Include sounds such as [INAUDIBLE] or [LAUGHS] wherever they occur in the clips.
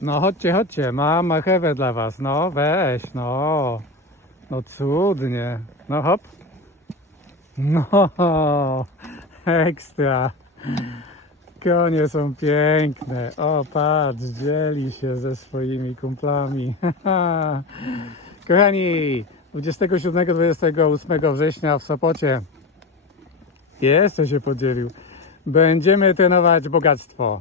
No chodźcie, chodźcie, mam marchewę dla was. No weź, no. No cudnie. No hop. No, ekstra. Konie są piękne. O, patrz, dzieli się ze swoimi kumplami. [LAUGHS] Kochani, 27-28 września w Sopocie jeszcze się podzielił. Będziemy trenować bogactwo.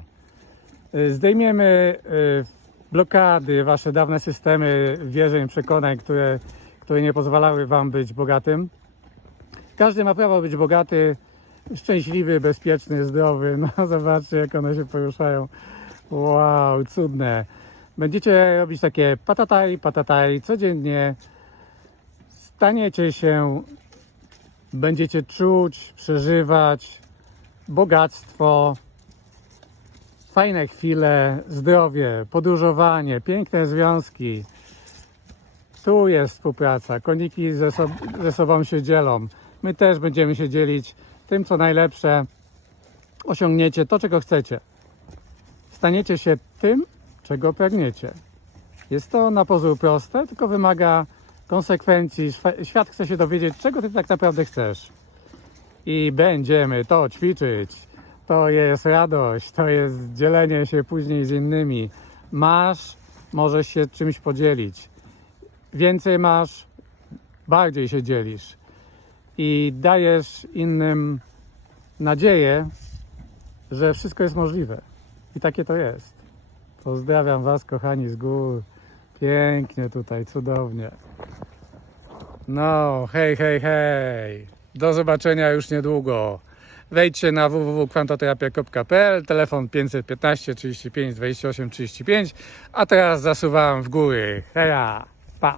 Y, Zdejmiemy y, blokady, wasze dawne systemy wierzeń, przekonań, które, które nie pozwalały wam być bogatym. Każdy ma prawo być bogaty, szczęśliwy, bezpieczny, zdrowy. [LAUGHS] No zobaczcie, jak one się poruszają. Wow, cudne. Będziecie robić takie patataj, patataj codziennie. Staniecie się, będziecie czuć, przeżywać bogactwo, fajne chwile, zdrowie, podróżowanie, piękne związki. Tu jest współpraca. Koniki ze, sob ze sobą się dzielą. My też będziemy się dzielić tym, co najlepsze. Osiągniecie to, czego chcecie. Staniecie się tym, czego pragniecie. Jest to na pozór proste, tylko wymaga konsekwencji. Świat chce się dowiedzieć, czego ty tak naprawdę chcesz. I będziemy to ćwiczyć. To jest radość, to jest dzielenie się później z innymi. Masz, możesz się czymś podzielić. Więcej masz, bardziej się dzielisz. I dajesz innym nadzieję, że wszystko jest możliwe. I takie to jest. Pozdrawiam Was, kochani, z gór. Pięknie tutaj, cudownie. No, hej, hej, hej. Do zobaczenia już niedługo. Wejdźcie na www.kwantoterapia.pl, telefon 515 35 28 35, a teraz zasuwam w góry. Heja, pa!